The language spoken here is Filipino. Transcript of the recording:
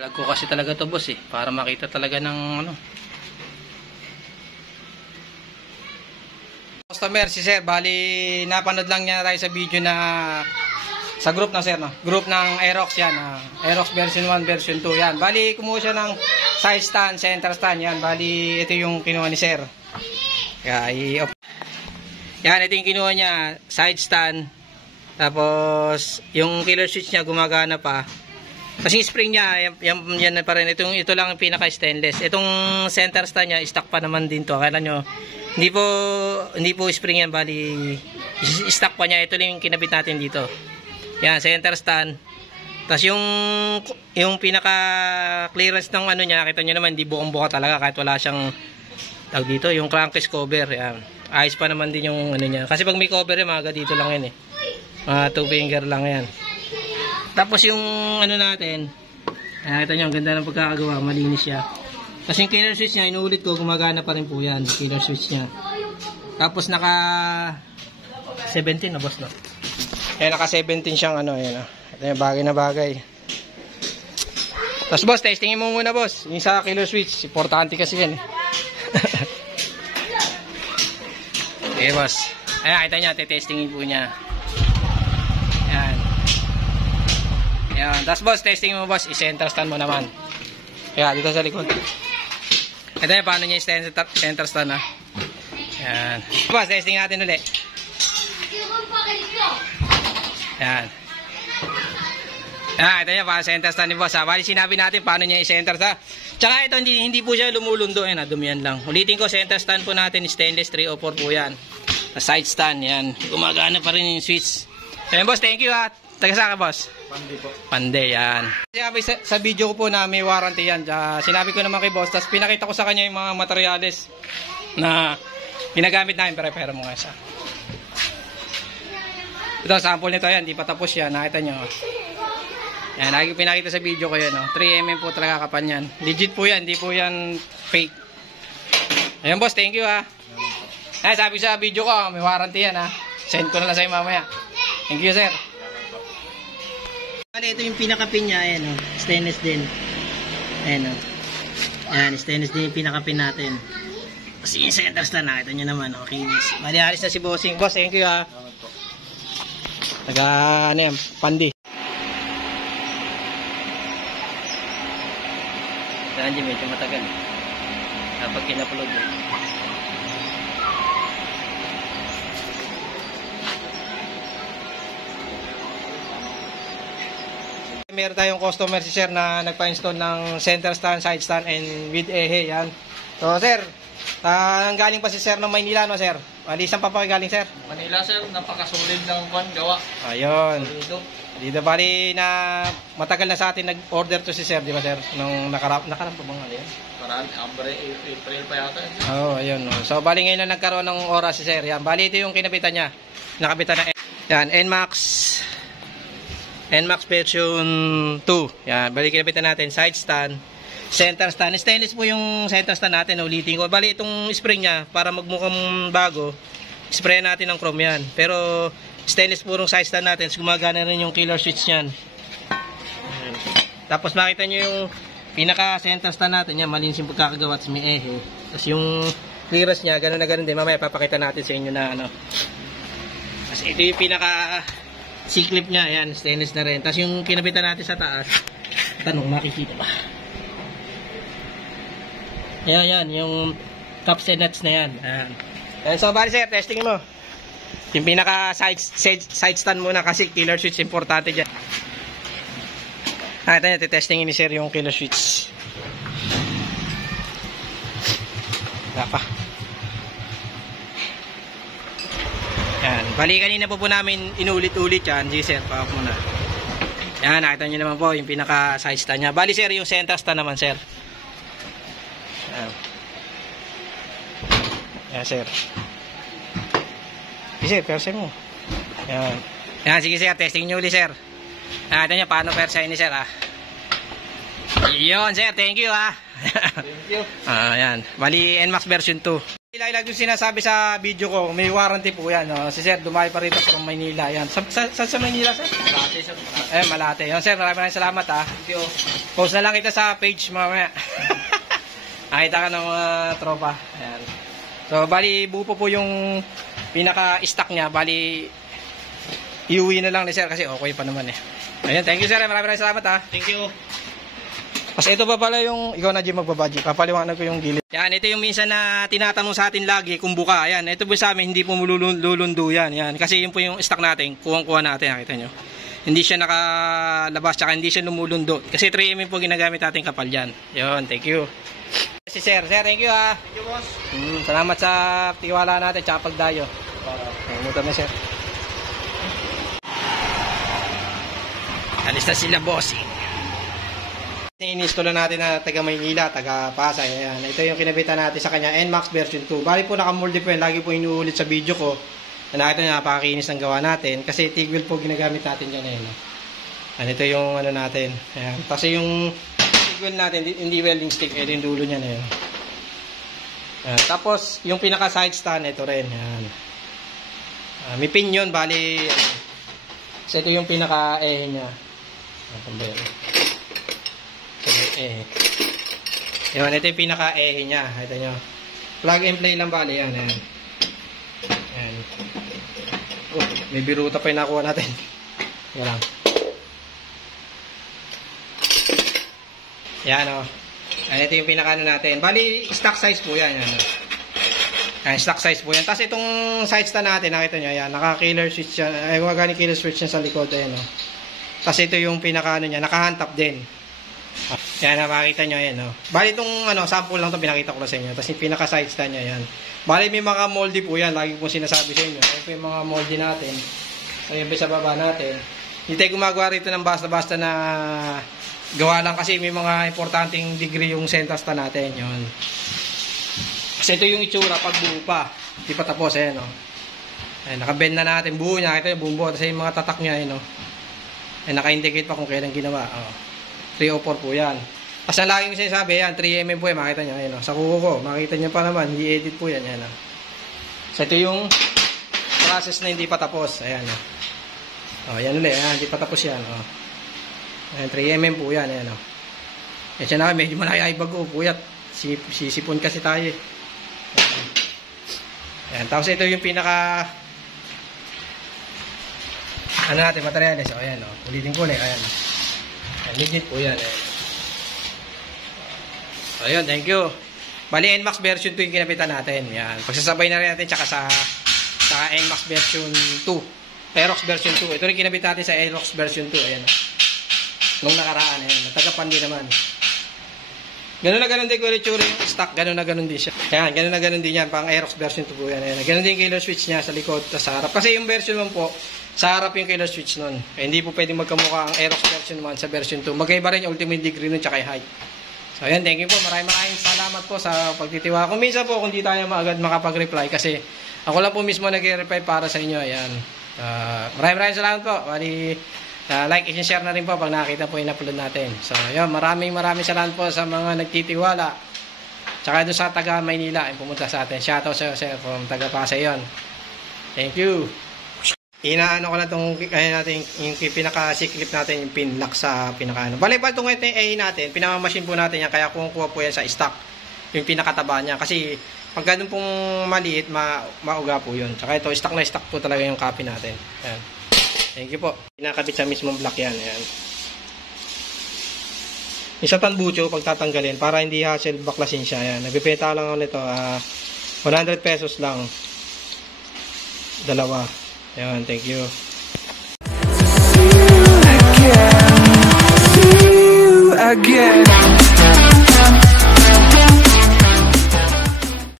Vlog ko kasi talaga to boss para makita talaga ng ano. Customer si sir, bali napanood lang niya tayo sa video na sa group na sir, no? Group ng Aerox yan, Aerox version 1, version 2 yan. Bali kumuha siya ng side stand, center stand yan. Bali ito yung kinuha ni sir. Kaya yan, ito yung kinuha niya, side stand. Tapos yung killer switch niya gumagana pa. Kasi spring niya, yan pa rin. Ito lang yung pinaka stainless. Itong center stand niya, stock pa naman din to. Akala nyo, hindi po spring yan, bali stock pa niya. Ito lang yung kinabit natin dito. Yan, center stand. Tapos yung pinaka clearance ng ano niya, nakita nyo naman, hindi buong-buka talaga kahit wala siyang tawag dito, yung crankcase cover. Yan. Ayos pa naman din yung ano niya. Kasi pag may cover yan, mga dito lang yan mga 2 finger lang yan. Tapos yung ano natin, nakita nyo, ang ganda ng pagkakagawa, malinis siya. Kasi yung killer switch niya, inuulit ko, gumagana pa rin po yan, killer switch niya. Tapos naka 17 na boss, no? Ayan, naka 17 siyang ano, ayan. Ito yung bagay na bagay. Tapos boss, testingin mo muna boss, yung sa killer switch, importante kasi yan Okay boss, ayan, kita nyo, testingin po niya. Ayan. Ayan. Tapos boss, testing mo boss, i-center stand mo naman. Kaya dito sa likod. Ito yung paano niya i-center stand Ayan. Boss, testing natin ulit. Ayan. Ayan, ito yung paano center stand ni boss. Bali sinabi natin paano niya i-center stand. Tsaka ito, hindi po siya lumulundo. Ayan, dumiyan lang. Ulitin ko, center stand po natin, stainless 304 po yan. Side stand, yan. Gumagana pa rin yung switch. Ayan boss, thank you Taga saan ka boss? Pande po. Pande, yan. Sinabi sa video ko po na may warranty yan. Sinabi ko naman kay boss, tapos pinakita ko sa kanya yung mga materyales na ginagamit namin. Pero mo nga isa. Ito, sample nito yan. Di pa tapos yan. Nakita nyo. Yan, lagi pinakita sa video ko yan. 3mm po talaga kapan yan. Legit po yan. Di po yan fake. Ayan boss, thank you Ay, sabi sa video ko, may warranty yan Send ko na lang sa'yo mamaya. Thank you sir. Ito yung pinaka-pin niya, ayan stainless din. Ayan Ayan, stainless din yung pinaka-pin natin. Kasi yung center stand, nakita nyo naman, kinis. Malihalis na si bossing. Boss, thank you Taga, ano yan, Pandi. Saan dyan, medyo matagal. Kapag kinapulog Meron tayong customer si sir na nagpa-install ng center stand, side stand, and with ehe, yan. So sir, galing pa si sir ng Maynila, no sir? Saan pa galing sir? Manila sir, napakasolid ng gawa. Ayun. Dito bali na matagal na sa atin nag-order to si sir, di ba sir? Nung nakarap pa bang ano yan? Parang April pa yata. Ayun. No. So bali ngayon na nagkaroon ng oras si sir. Yan, bali ito yung kinabitan niya. Nakabitan na yan, NMAX version 2. Yan, bali kinabitan natin side stand, center stand. Stainless po yung center stand natin, ulitin ko. Bali itong spring niya para magmukhang bago, spray natin ng chrome yan. Pero stainless po yung side stand natin, gumagana rin yung killer switch niyan. Tapos makita niyo yung pinaka center stand natin, yan malinis yung pagkakagawa at may ehe. Tapos yung clearance niya, ganoon na ganoon din. Mamaya papakita natin sa inyo na ano. Tapos ito yung pinaka C-clip niya, ayan, stainless na rin. Tapos yung kinabitan natin sa taas, tanong, makikita ba? Ayan, yung caps and nuts na yan. Ayan. So, bali sir, testing mo. Yung pinaka side stand muna kasi killer switch, importante dyan. Ito na, testingin ni sir yung killer switch. Wala pa. Yan, bali kanina po namin inulit-ulit yan. Sige sir, pahak muna. Yan, nakita nyo naman po yung pinaka side stand nya. Bali sir, yung center stand naman sir. Yan. Yan sir. Sige sir, persa mo. Yan. Yan, sige sir, testing nyo ulit sir. Nakita nyo paano persa ni sir Yun sir, thank you Thank you. Yan, bali NMAX version 2. Ilag yung sinasabi sa video ko, may warranty po yan. No? Si Sir, dumayo pa rito from Maynila. Yan. Sa Maynila, Sir? Malate, sir. Malate. Yan, Sir, maraming salamat ha. Thank you. Post na lang kita sa page mamaya. Nakita ka ng mga tropa. Ayan. So, bali, buo po yung pinaka-stock niya. Bali, iuwi na lang ni Sir kasi okay pa naman eh. Ayan, thank you Sir. Maraming salamat ha. Thank you. Kasi ito pa pala yung, ikaw na Jim magbabadji. Papaliwanag ko yung gilid. Yan, ito yung minsan na tinatanong sa atin lagi kung buka. Ayan, ito po sa amin, hindi po lulundo yan. Yan. Kasi yun po yung stock natin. Kuha natin, nakita nyo. Hindi siya nakalabas, tsaka hindi siya lumulundo. Kasi 3mm po ginagamit natin kapal yan. Yun, thank you. Si Sir, thank you ha. Thank you, boss. Salamat sa tiwala natin, tsaka pagdayo. Muta na Sir. Alis na sila, bossing. Ini-install natin na taga Maynila, taga Pasay. Ayan. Ito yung kinabitan natin sa kanya, NMAX version 2. Bali po nakamolde po yan. Lagi po inuulit sa video ko. Nakita nyo, napakakinis ng gawa natin. Kasi TIG wheel po ginagamit natin dyan. Ayan. Ayan, ito yung ano natin. Ayan. Kasi yung TIG wheel natin, hindi welding stick. Ito yung dulo niyan. Ayan. Ayan. Tapos, yung pinaka side stand, ito rin. Ayan. May pin yun, bali. Kasi ito yung pinaka niya. Ito ba yun? Yun, ito yung pinaka-ehe niya. Ito nyo. Plug and play lang bali yan. Ayan. Ayan. Oh, may biruta pa yung nakuha natin. Yan lang. Yan o. Ayan, ito yung pinaka-ano natin. Bali, stock size po yan. Yan. Ayan, stock size po yan. Tapos itong side stand natin, nakita nyo, ayan, naka-killer switch yan. Ay, gumagani killer switch yan sa likod. Ayan o. Tapos ito yung pinaka-ano niya, naka-hand-top din. Yan, makikita nyo yan. No? Bali itong sample lang ito pinakita ko na sa inyo. Tapos yung pinaka side stand nya yan. Bali may mga moldy po yan. Lagi po sinasabi sa inyo. Ito yung mga moldy natin. Ayan pa sa baba natin. Hindi tayo gumagawa rito ng basta-basta na gawa lang kasi may mga importanteng degree yung center stand natin. Yun. Kasi ito yung itsura pag buo pa. Hindi pa tapos. Ayan, no? Ayan, nakabend na natin. Buo niya. Ito yung buo. Tapos yung mga tatak niya. Ayan, no? Ayan, naka-indicate pa kung kailan ginawa. 304 po yan. Kasi ang laging sinasabi yan, 3mm po yan, makita nyo. Ayan, sa kuko ko, makita nyo pa naman, hindi edit po yan. Ayan, so ito yung process na hindi pa tapos. Ayan. Yan ulit, ayan, hindi pa tapos yan. Ayan, 3mm po yan. Ayan, yan siya na, medyo malaya bago, puyat. Sisipon kasi tayo. Ayan, tapos ito yung pinaka ano natin, materials. Ayan, ulitin ko ulit. Ayan. Legit po yan. Ayun, thank you. Bali, NMAX version 2 yung kinapitan natin. Yan. Pagsasabay na rin natin tsaka sa NMAX version 2. Aerox version 2. Ito rin kinapit natin sa Aerox version 2. Ayan. Nung nakaraan. Ayan. Natagapandi naman. Ganun na ganun din ko yung stock. Ganun na ganun din siya. Ayan. Ganun na ganun din yan. Pang Aerox version 2 po yan. Ayan. Ganun din yung killer switch niya sa likod at sa harap. Kasi yung version 1 po, sa harap yung killer switch nun. Hindi po pwedeng magkamukha ang Aerox version 1 sa version 2. Magkaiba rin yung ultimate degree nun tsaka yung height. So ayan, thank you po. Maraming salamat po sa pagtitiwala. Kung minsan po, kung di tayo agad makapag-reply kasi ako lang po mismo nag-reply para sa inyo. Ayan. Maraming salamat po. Bali, like and share na rin po pag nakita po yung upload natin. So ayan, maraming salamat po sa mga nagtitiwala. Tsaka doon sa taga Maynila yung pumunta sa atin. Shoutout sa Jose from taga Pasay yon. Thank you. Inaano ko na itong natin, yung pinaka-C-clip natin, yung pin lock sa pinaka-ano. Bale pa itong natin, pinamamachine po natin yan, kaya kumukuha po yan sa stock, yung pinakataba niya. Kasi pag ganun pong maliit, mauga po yun. Tsaka ito, stock na stock po talaga yung copy natin. Ayan. Thank you po. Pinakabit sa mismong block yan. Ayan. Isa tanbucho, pag tatanggalin, para hindi hassle baklasin siya. Ayan. Nagbibenta lang ako nito, 100 pesos lang. Dalawa. Ayan, thank you.